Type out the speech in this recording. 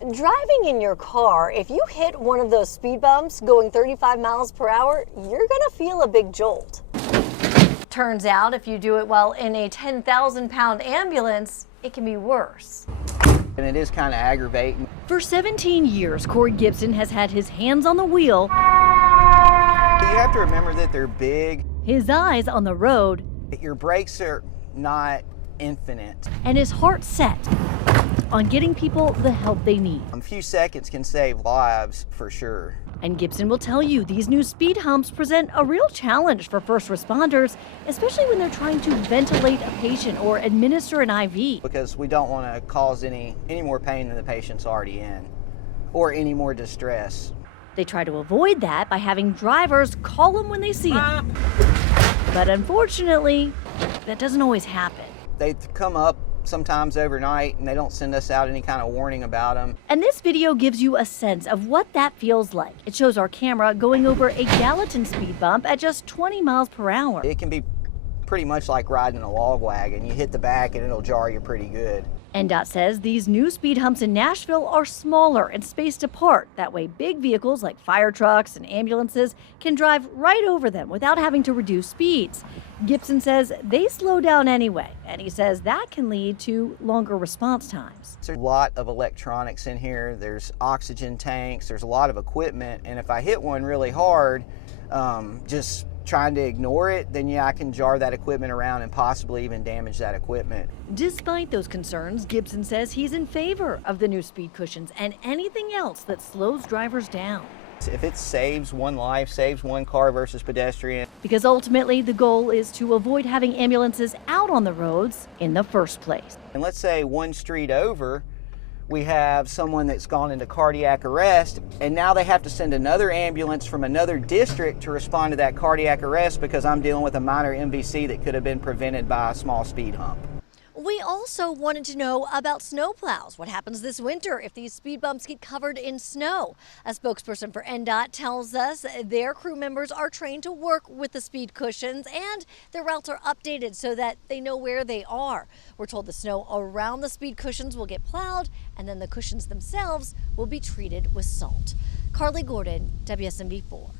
Driving in your car, if you hit one of those speed bumps going 35 miles per hour, you're gonna feel a big jolt. Turns out if you do it while in a 10,000-pound ambulance, it can be worse. And it is kind of aggravating. For 17 years, Corey Gibson has had his hands on the wheel. You have to remember that they're big. His eyes on the road. Your brakes are not infinite. And his heart set on getting people the help they need. A few seconds can save lives for sure. And Gibson will tell you these new speed humps present a real challenge for first responders, especially when they're trying to ventilate a patient or administer an IV. Because we don't want to cause any more pain than the patient's already in, or any more distress. They try to avoid that by having drivers call them when they see him. But unfortunately, that doesn't always happen. They come up sometimes overnight and they don't send us out any kind of warning about them. And this video gives you a sense of what that feels like. It shows our camera going over a Gallatin speed bump at just 20 miles per hour. It can be pretty much like riding a log wagon. You hit the back and it'll jar you pretty good. NDOT says these new speed humps in Nashville are smaller and spaced apart. That way big vehicles like fire trucks and ambulances can drive right over them without having to reduce speeds. Gibson says they slow down anyway, and he says that can lead to longer response times. There's a lot of electronics in here. There's oxygen tanks. There's a lot of equipment. And if I hit one really hard, just trying to ignore it, then yeah, I can jar that equipment around and possibly even damage that equipment. Despite those concerns, Gibson says he's in favor of the new speed cushions and anything else that slows drivers down. If it saves one life, saves one car versus pedestrian. Because ultimately the goal is to avoid having ambulances out on the roads in the first place. And let's say one street over, we have someone that's gone into cardiac arrest, and now they have to send another ambulance from another district to respond to that cardiac arrest because I'm dealing with a minor MVC that could have been prevented by a small speed hump. We also wanted to know about snowplows. What happens this winter if these speed bumps get covered in snow? A spokesperson for NDOT tells us their crew members are trained to work with the speed cushions and their routes are updated so that they know where they are. We're told the snow around the speed cushions will get plowed and then the cushions themselves will be treated with salt. Carly Gordon, WSMV4.